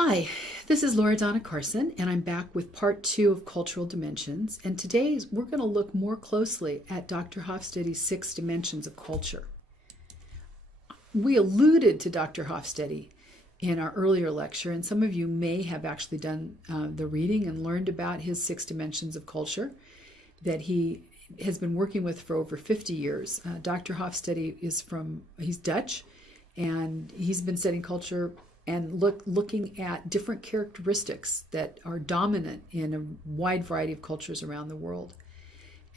Hi, this is Laura Donna Carson, and I'm back with part 2 of Cultural Dimensions. And today we're going to look more closely at Dr. Hofstede's 6 dimensions of culture. We alluded to Dr. Hofstede in our earlier lecture, and some of you may have actually done the reading and learned about his 6 dimensions of culture that he has been working with for over 50 years. Dr. Hofstede he's Dutch, and he's been studying culture and looking at different characteristics that are dominant in a wide variety of cultures around the world.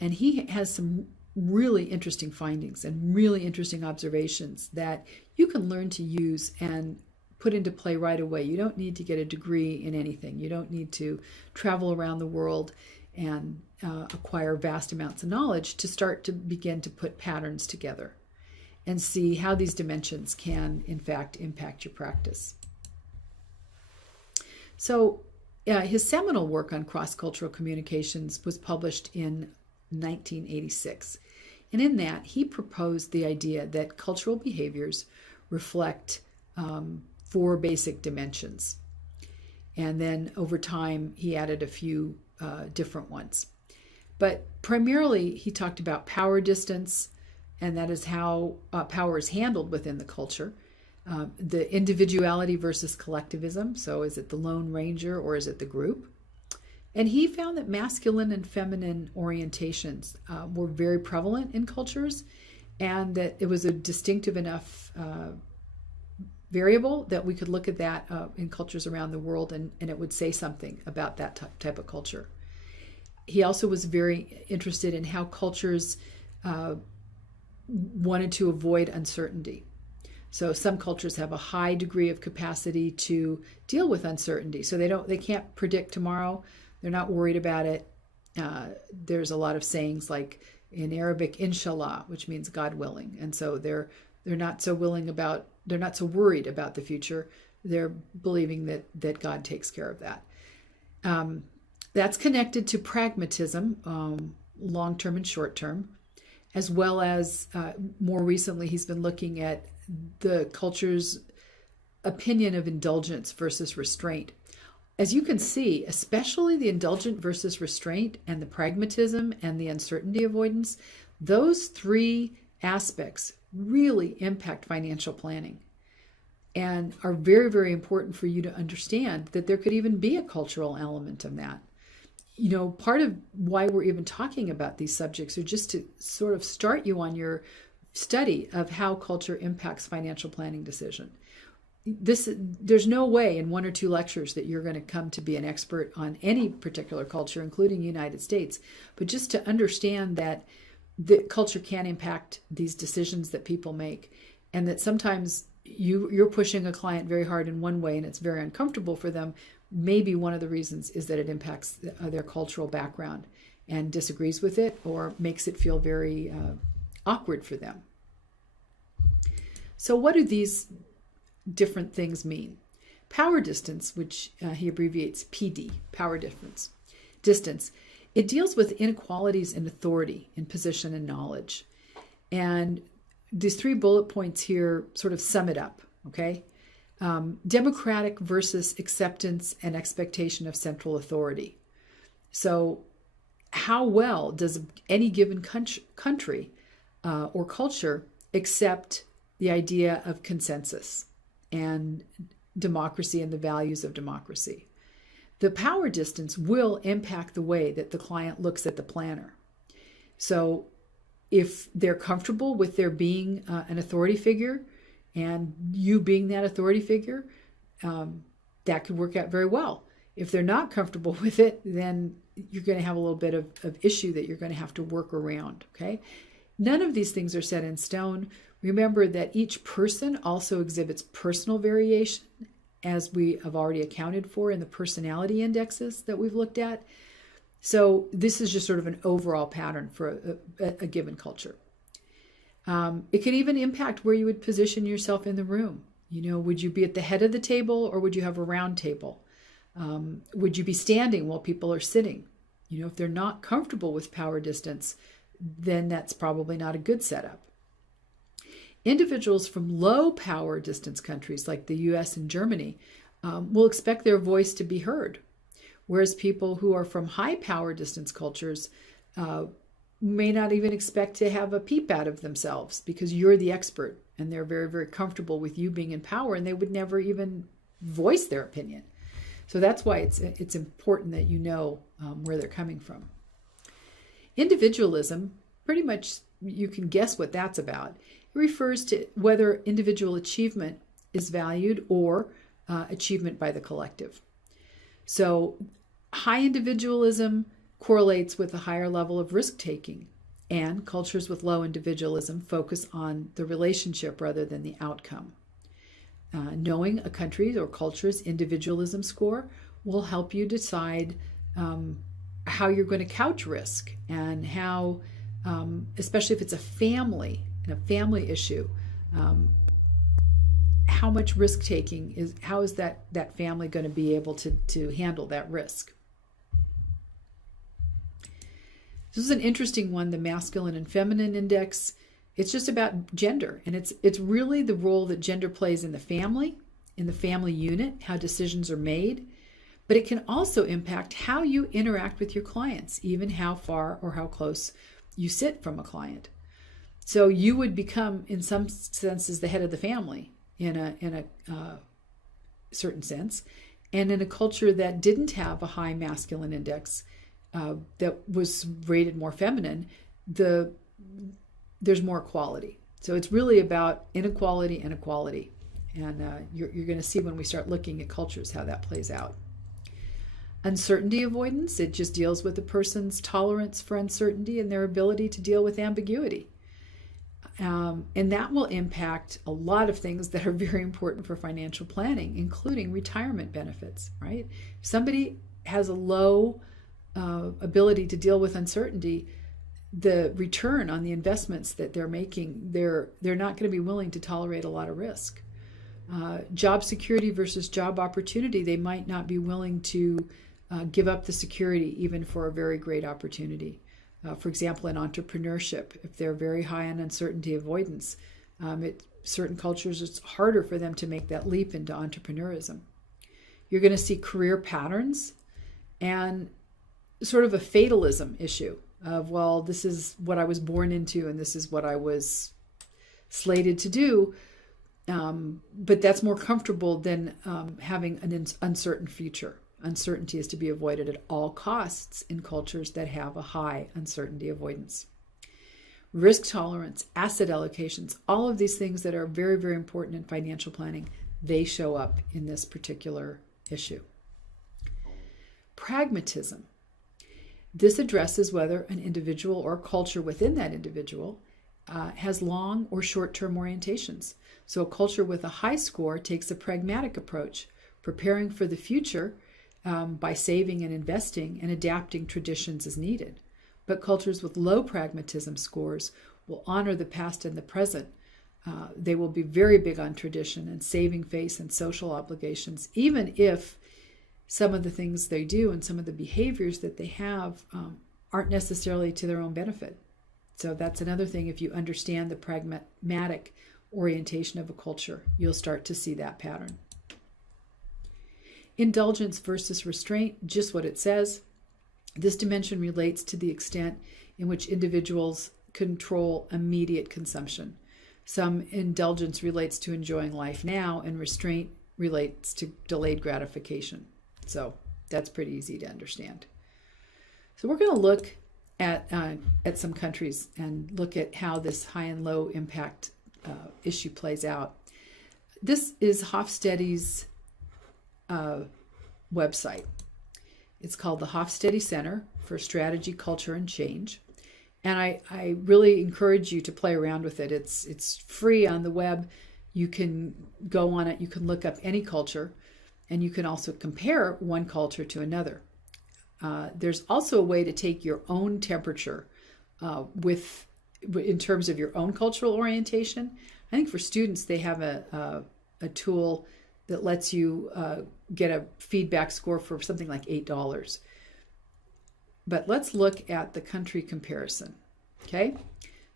And he has some really interesting findings and really interesting observations that you can learn to use and put into play right away. You don't need to get a degree in anything. You don't need to travel around the world and acquire vast amounts of knowledge to start to begin to put patterns together and see how these dimensions can, in fact, impact your practice. So his seminal work on cross-cultural communications was published in 1986. And in that, he proposed the idea that cultural behaviors reflect 4 basic dimensions. And then over time, he added a few different ones. But primarily, he talked about power distance, and that is how power is handled within the culture. The individuality versus collectivism. So is it the Lone Ranger or is it the group? And he found that masculine and feminine orientations were very prevalent in cultures, and that it was a distinctive enough variable that we could look at that in cultures around the world, and it would say something about that type of culture. He also was very interested in how cultures wanted to avoid uncertainty. So some cultures have a high degree of capacity to deal with uncertainty. So they can't predict tomorrow. They're not worried about it. There's a lot of sayings like in Arabic, inshallah, which means God willing. And so they're not so worried about the future. They're believing that God takes care of that. That's connected to pragmatism, long-term and short-term, as well as more recently he's been looking at the culture's opinion of indulgence versus restraint. As you can see, especially the indulgent versus restraint and the pragmatism and the uncertainty avoidance, those 3 aspects really impact financial planning and are very, very important for you to understand that there could even be a cultural element of that. You know, part of why we're even talking about these subjects are just to sort of start you on your study of how culture impacts financial planning decision. There's no way in 1 or 2 lectures that you're going to come to be an expert on any particular culture, including the United States, but just to understand that the culture can impact these decisions that people make, and that sometimes you're pushing a client very hard in one way and it's very uncomfortable for them. Maybe one of the reasons is that it impacts their cultural background and disagrees with it or makes it feel very awkward for them. So what do these different things mean? Power distance, which he abbreviates PD, power distance, it deals with inequalities in authority, in position and knowledge. And these 3 bullet points here sort of sum it up, okay? Democratic versus acceptance and expectation of central authority. So how well does any given country or culture accept the idea of consensus and democracy and the values of democracy? The power distance will impact the way that the client looks at the planner. So if they're comfortable with there being an authority figure and you being that authority figure, that could work out very well. If they're not comfortable with it, then you're going to have a little bit of issue that you're going to have to work around, okay? None of these things are set in stone. Remember that each person also exhibits personal variation, as we have already accounted for in the personality indexes that we've looked at. So this is just sort of an overall pattern for a given culture. It could even impact where you would position yourself in the room. You know, would you be at the head of the table or would you have a round table? Would you be standing while people are sitting? You know, if they're not comfortable with power distance, then that's probably not a good setup. Individuals from low power distance countries like the US and Germany will expect their voice to be heard. Whereas people who are from high power distance cultures may not even expect to have a peep out of themselves because you're the expert and they're very, very comfortable with you being in power, and they would never even voice their opinion. So that's why it's important that you know where they're coming from. Individualism, pretty much you can guess what that's about. It refers to whether individual achievement is valued or achievement by the collective. So high individualism correlates with a higher level of risk-taking, and cultures with low individualism focus on the relationship rather than the outcome. Knowing a country's or culture's individualism score will help you decide how you're going to couch risk and how, especially if it's a family and a family issue, how much risk taking is, how is that family going to be able to handle that risk? This is an interesting one, the masculine and feminine index. It's just about gender, and it's really the role that gender plays in the family unit, how decisions are made, but it can also impact how you interact with your clients, even how far or how close you sit from a client. So you would become, in some senses, the head of the family in a certain sense, and in a culture that didn't have a high masculine index, that was rated more feminine, there's more equality. So it's really about inequality and equality. And you're going to see when we start looking at cultures how that plays out. Uncertainty avoidance, it just deals with a person's tolerance for uncertainty and their ability to deal with ambiguity. And that will impact a lot of things that are very important for financial planning, including retirement benefits, right? If somebody has a low ability to deal with uncertainty, the return on the investments that they're making, they're not going to be willing to tolerate a lot of risk. Job security versus job opportunity, they might not be willing to give up the security even for a very great opportunity. For example, in entrepreneurship, if they're very high on uncertainty avoidance, certain cultures, it's harder for them to make that leap into entrepreneurism. You're going to see career patterns and sort of a fatalism issue of, well, this is what I was born into and this is what I was slated to do. But that's more comfortable than having an uncertain future. Uncertainty is to be avoided at all costs in cultures that have a high uncertainty avoidance. Risk tolerance, asset allocations, all of these things that are very, very important in financial planning, they show up in this particular issue. Pragmatism. This addresses whether an individual or culture within that individual has long or short-term orientations. So a culture with a high score takes a pragmatic approach, preparing for the future by saving and investing and adapting traditions as needed. But cultures with low pragmatism scores will honor the past and the present. They will be very big on tradition and saving face and social obligations, even if some of the things they do and some of the behaviors that they have aren't necessarily to their own benefit. So that's another thing. If you understand the pragmatic orientation of a culture, you'll start to see that pattern. Indulgence versus restraint, just what it says. This dimension relates to the extent in which individuals control immediate consumption. Some indulgence relates to enjoying life now, and restraint relates to delayed gratification. So that's pretty easy to understand. So we're going to look at some countries and look at how this high and low impact issue plays out. This is Hofstede's website. It's called the Hofstede Center for Strategy, Culture, and Change. And I really encourage you to play around with it. It's free on the web. You can go on it. You can look up any culture, and you can also compare one culture to another. There's also a way to take your own temperature in terms of your own cultural orientation. I think for students, they have a tool that lets you get a feedback score for something like $8. But let's look at the country comparison, okay?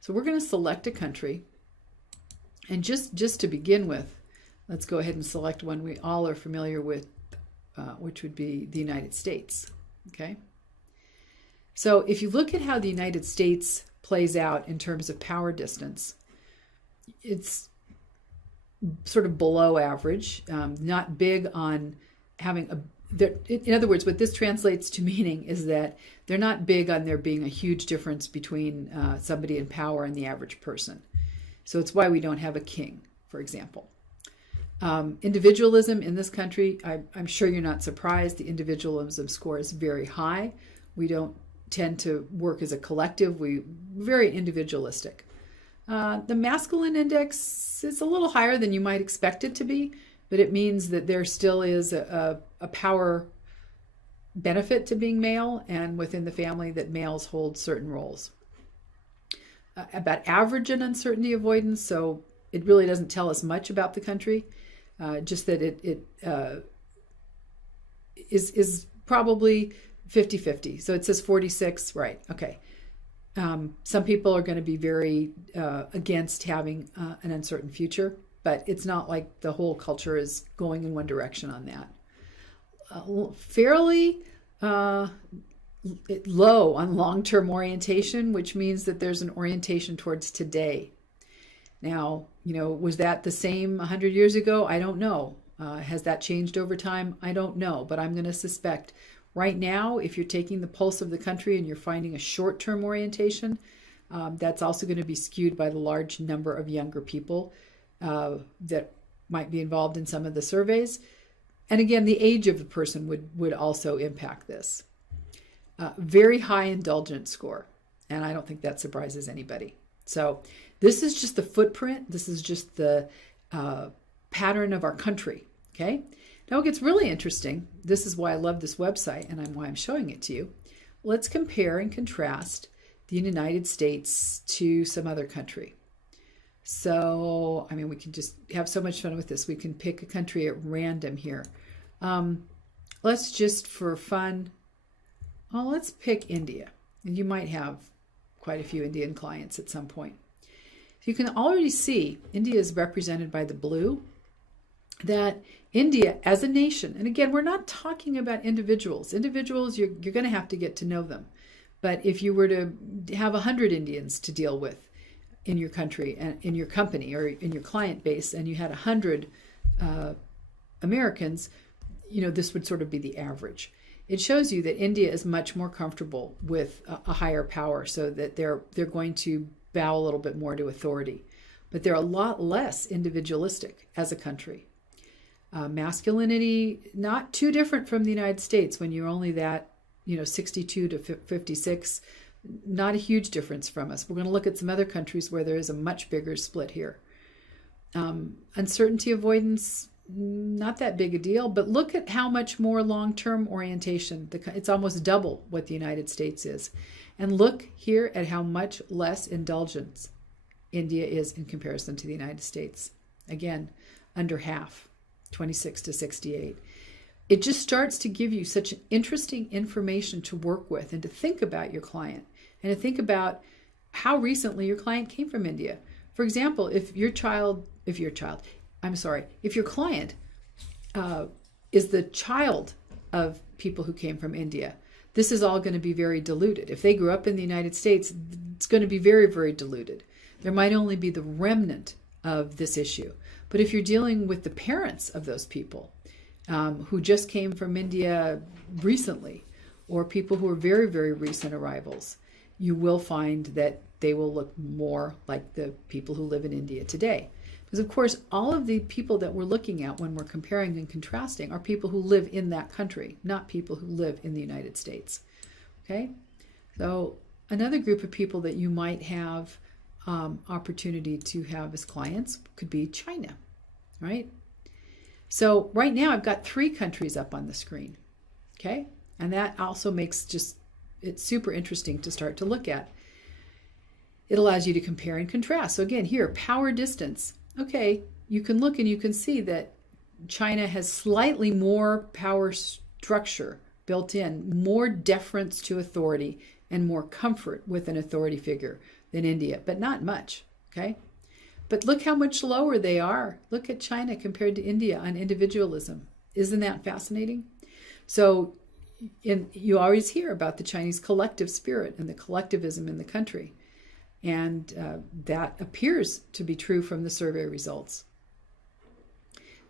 So we're going to select a country. And just to begin with, Let's go ahead and select one we all are familiar with, which would be the United States. Okay. So if you look at how the United States plays out in terms of power distance, it's sort of below average, not big on having a, in other words, what this translates to meaning is that they're not big on there being a huge difference between somebody in power and the average person. So it's why we don't have a king, for example. Individualism in this country, I'm sure you're not surprised. The individualism score is very high. We don't tend to work as a collective. We're very individualistic. The masculine index is a little higher than you might expect it to be, but it means that there still is a power benefit to being male, and within the family that males hold certain roles. About average in uncertainty avoidance, so it really doesn't tell us much about the country, just that it is probably 50-50. So it says 46, right? Okay. Some people are going to be very against having an uncertain future, but it's not like the whole culture is going in one direction on that. Fairly low on long-term orientation, which means that there's an orientation towards today. Now, was that the same 100 years ago? I don't know. Has that changed over time? I don't know, but I'm going to suspect right now, if you're taking the pulse of the country and you're finding a short-term orientation, that's also going to be skewed by the large number of younger people that might be involved in some of the surveys. And again, the age of the person would also impact this. Very high indulgence score, and I don't think that surprises anybody. So this is just the footprint. This is just the pattern of our country, okay? Now it gets really interesting. This is why I love this website and why I'm showing it to you. Let's compare and contrast the United States to some other country. So, we can just have so much fun with this. We can pick a country at random here. Let's just, for fun, let's pick India. And you might have quite a few Indian clients at some point. You can already see India is represented by the blue, that India as a nation, and again, we're not talking about individuals. Individuals, you're going to have to get to know them. But if you were to have 100 Indians to deal with in your country and in your company or in your client base, and you had 100 Americans, this would sort of be the average. It shows you that India is much more comfortable with a higher power, so that they're going to bow a little bit more to authority. But they're a lot less individualistic as a country. Masculinity, not too different from the United States when you're only that, 62 to 56, not a huge difference from us. We're going to look at some other countries where there is a much bigger split here. Uncertainty avoidance, not that big a deal, but look at how much more long-term orientation. It's almost double what the United States is. And look here at how much less indulgence India is in comparison to the United States. Again, under half, 26 to 68. It just starts to give you such interesting information to work with and to think about your client and to think about how recently your client came from India. For example, if your client is the child of people who came from India, this is all going to be very diluted. If they grew up in the United States, it's going to be very, very diluted. There might only be the remnant of this issue. But if you're dealing with the parents of those people who just came from India recently, or people who are very, very recent arrivals, you will find that they will look more like the people who live in India today. Because, of course, all of the people that we're looking at when we're comparing and contrasting are people who live in that country, not people who live in the United States. Okay? So another group of people that you might have opportunity to have as clients could be China, right? So right now I've got 3 countries up on the screen, okay? And that also makes it's super interesting to start to look at. It allows you to compare and contrast. So again, here, power distance. Okay, you can look and you can see that China has slightly more power structure built in, more deference to authority, and more comfort with an authority figure than India, but not much, okay? But look how much lower they are. Look at China compared to India on individualism. Isn't that fascinating? So you always hear about the Chinese collective spirit and the collectivism in the country. And that appears to be true from the survey results.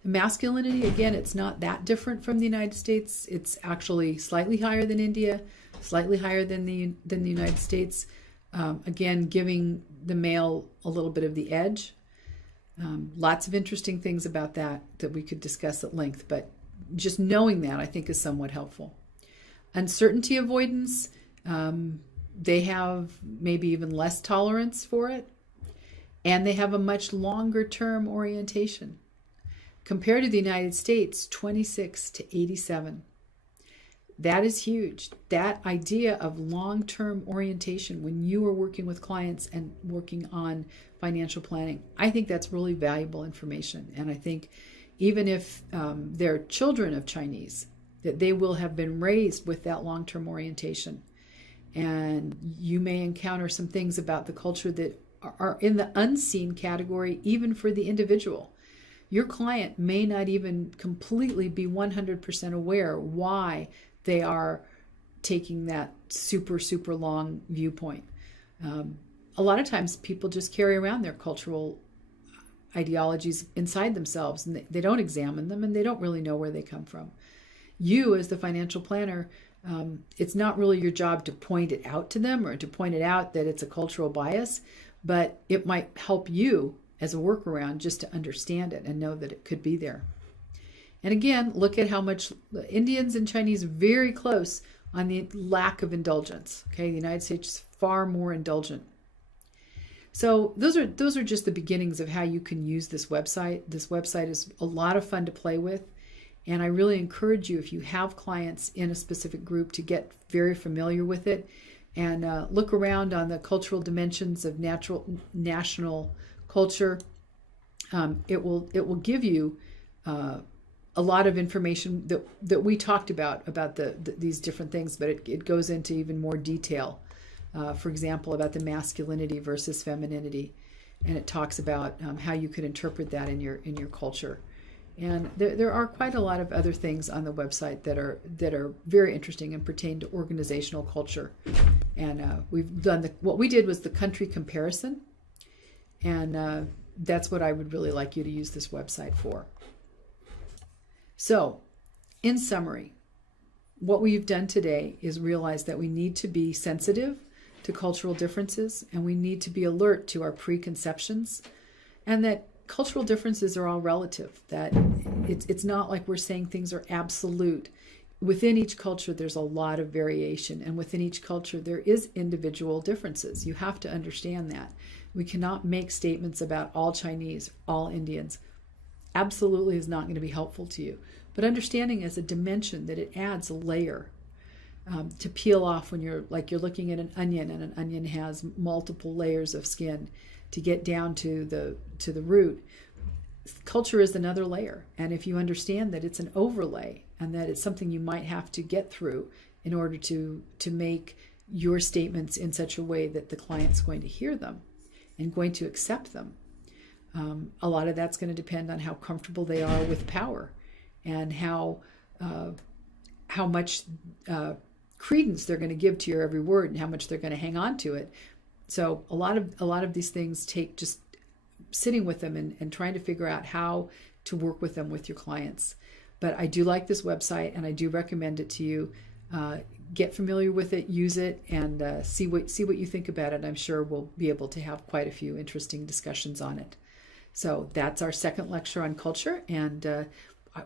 Masculinity, again, it's not that different from the United States. It's actually slightly higher than India, slightly higher than the United States. Again, giving the male a little bit of the edge. Lots of interesting things about that we could discuss at length, but just knowing that, I think, is somewhat helpful. Uncertainty avoidance, they have maybe even less tolerance for it, and they have a much longer term orientation. Compared to the United States, 26 to 87. That is huge. That idea of long-term orientation when you are working with clients and working on financial planning, I think that's really valuable information. And I think even if they're children of Chinese, that they will have been raised with that long-term orientation. And you may encounter some things about the culture that are in the unseen category, even for the individual. Your client may not even completely be 100% aware why they are taking that super, super long viewpoint. A lot of times people just carry around their cultural ideologies inside themselves, and they don't examine them, and they don't really know where they come from. You, as the financial planner, it's not really your job to point it out to them or to point it out that it's a cultural bias, but it might help you as a workaround just to understand it and know that it could be there. And again, look at how much Indians and Chinese are very close on the lack of indulgence. Okay, the United States is far more indulgent. So those are just the beginnings of how you can use this website. This website is a lot of fun to play with. And I really encourage you, if you have clients in a specific group, to get very familiar with it and look around on the cultural dimensions of national culture. It will give you a lot of information that we talked about these different things, but it goes into even more detail. For example, about the masculinity versus femininity, and it talks about how you could interpret that in your culture. And there are quite a lot of other things on the website that are very interesting and pertain to organizational culture. And we've done what we did was the country comparison, and that's what I would really like you to use this website for. So, in summary, what we've done today is realize that we need to be sensitive to cultural differences, and we need to be alert to our preconceptions, and that cultural differences are all relative, that it's not like we're saying things are absolute. Within each culture, there's a lot of variation, and within each culture, there is individual differences. You have to understand that. We cannot make statements about all Chinese, all Indians. Absolutely is not going to be helpful to you. But understanding as a dimension that it adds a layer to peel off when you're looking at an onion, and an onion has multiple layers of skin to get down to the root. Culture is another layer, and if you understand that it's an overlay and that it's something you might have to get through in order to make your statements in such a way that the client's going to hear them and going to accept them, a lot of that's going to depend on how comfortable they are with power and how much credence they're going to give to your every word and how much they're going to hang on to it. So a lot of these things take just sitting with them and trying to figure out how to work with them with your clients. But I do like this website, and I do recommend it to you. Get familiar with it, use it, and see what you think about it. I'm sure we'll be able to have quite a few interesting discussions on it. So that's our second lecture on culture, and I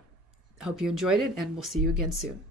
hope you enjoyed it, and we'll see you again soon.